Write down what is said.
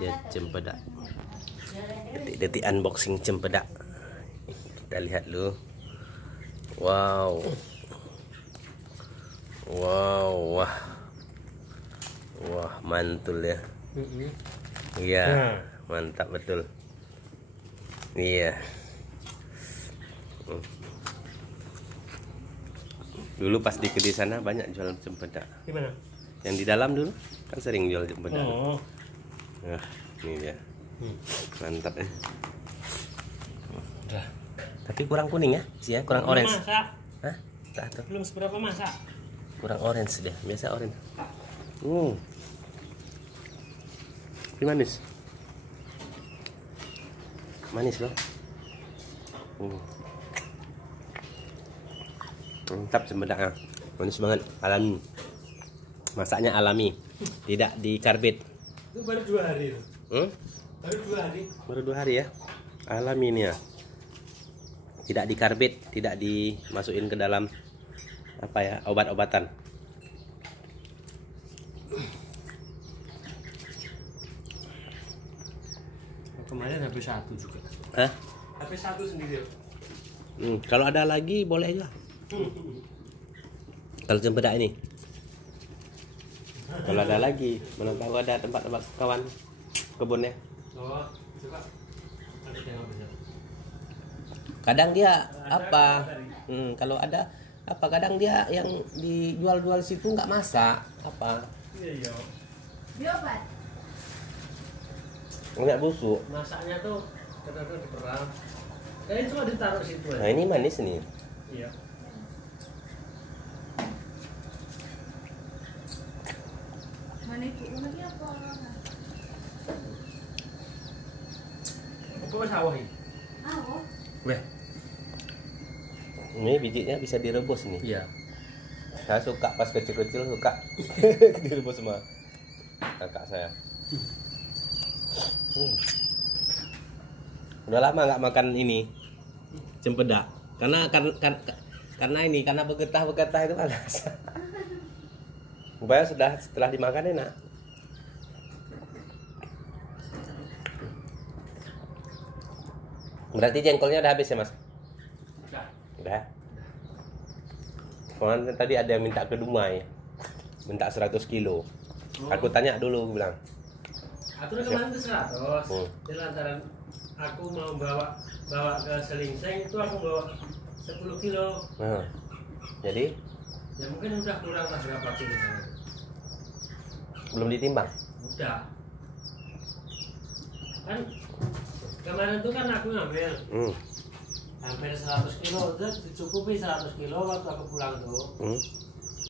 dia cempedak. Detik-detik unboxing cempedak. Kita lihat dulu. Wow. Wow, wah. Wah, mantul ya. Iya, mantap betul. Iya. Dulu pas di kedai sana banyak jual cempedak. Gimana? Yang di dalam dulu kan sering jual cempedak. Oh. Nah, ini dia. Mantap ya. Udah. Tapi kurang kuning ya, sih ya, kurang Belum orange. masak. Hah? Tak tuh. Belum seberapa masak. Kurang orange dia, biasa orange. Ini manis. Manis loh. Mantap cembedaknya. Manis banget, alami. Masaknya alami, tidak dikarbit. Itu baru 2 hari. Baru 2 hari. Baru 2 hari ya. Alami ini ya. Tidak dikarbit, tidak dimasukin ke dalam apa ya, obat-obatan. Kemarin habis 1 juga. Hah? Habis 1 sendiri. Kalau ada lagi boleh aja. Kalau cempedak ini. Kalau ada lagi, mana tahu ada tempat-tempat kawan kebunnya. Oh, coba. Ada tengok bisa. Kadang dia apa? Kalau ada apa? Kadang dia yang dijual-jual situ nggak masak apa? Iya. Biobat. Nggak busuk. Masaknya tuh kadang-kadang diperang. Kayaknya cuma ditaruh situ aja. Nah ini manis nih. Iya. Mana itu lagi apa? Apa sawah ini? Oh. Weh. Ini bijinya bisa direbus nih. Iya. Saya suka pas kecil-kecil suka direbus sama kakak saya. Udah lama nggak makan ini cempedak karena bergetah itu panas. Supaya setelah dimakan enak. Berarti jengkolnya udah habis ya mas? Udah. Soalnya tadi ada yang minta ke Dumai, minta 100 kilo. Aku tanya dulu, bilang. Aturan kemarin itu 100. Jadi lantaran aku mau bawa ke Selingseng itu aku bawa 10 kilo. Jadi? Ya mungkin udah kurang lah berapa kilo sana. Belum ditimbang? Udah. Kan kemarin itu kan aku ngambil hampir 100 kilo, udah dicukupi 100 kilo waktu aku pulang tuh.